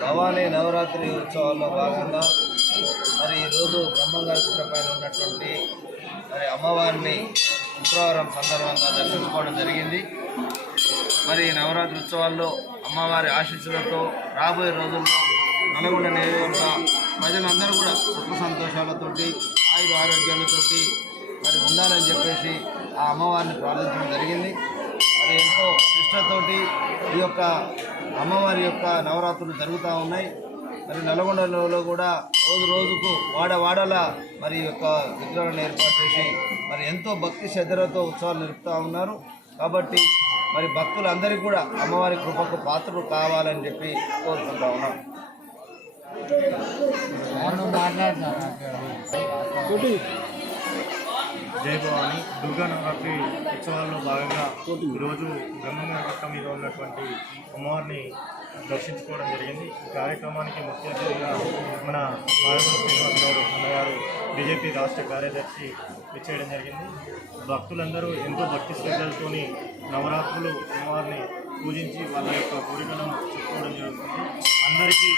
భవానీ నవరాత్రి ఉత్సవాల్లో భాగంగా మరి ఈరోజు బ్రహ్మంగారి పైన ఉన్నటువంటి మరి అమ్మవారిని శుక్రవారం సందర్భంగా దర్శించుకోవడం జరిగింది. మరి నవరాత్రి ఉత్సవాల్లో అమ్మవారి ఆశీస్సులతో రాబోయే రోజుల్లో నల్గొండ నియోజకవర్గ ప్రజలందరూ కూడా సుఖ సంతోషాలతోటి ఆయుర ఆరోగ్యాలతోటి మరి ఉండాలని చెప్పేసి ఆ అమ్మవారిని ప్రార్థించడం జరిగింది. నిష్టతోటి ఈ యొక్క అమ్మవారి యొక్క నవరాత్రులు జరుగుతూ ఉన్నాయి. మరి నల్గొండలో కూడా రోజు రోజుకు వాడ వాడల మరి యొక్క విగ్రహాలను ఏర్పాటు చేసి మరి ఎంతో భక్తి శ్రద్ధలతో ఉత్సవాలు జరుపుతూ ఉన్నారు. కాబట్టి మరి భక్తులందరికీ కూడా అమ్మవారి కృపకు పాత్రలు కావాలని చెప్పి కోరుకుంటా ఉన్నాం. జయభవాని దుర్గా నవరాత్రి ఉత్సవాల్లో భాగంగా ఈరోజు గంగమ్మ పక్క మీద ఉన్నటువంటి అమ్మవారిని దర్శించుకోవడం జరిగింది. ఈ కార్యక్రమానికి ముఖ్య అతిథిగా మన మాయగుణ శ్రీనివాస్ గౌడ్ అన్నగారు బీజేపీ రాష్ట్ర కార్యదర్శి ఇచ్చేయడం జరిగింది. భక్తులందరూ ఎంతో భక్తి శ్రద్ధలతోని నవరాత్రులు అమ్మవారిని పూజించి వాళ్ళ యొక్క కోరికలను చెప్పుకోవడం జరుగుతుంది. అందరికీ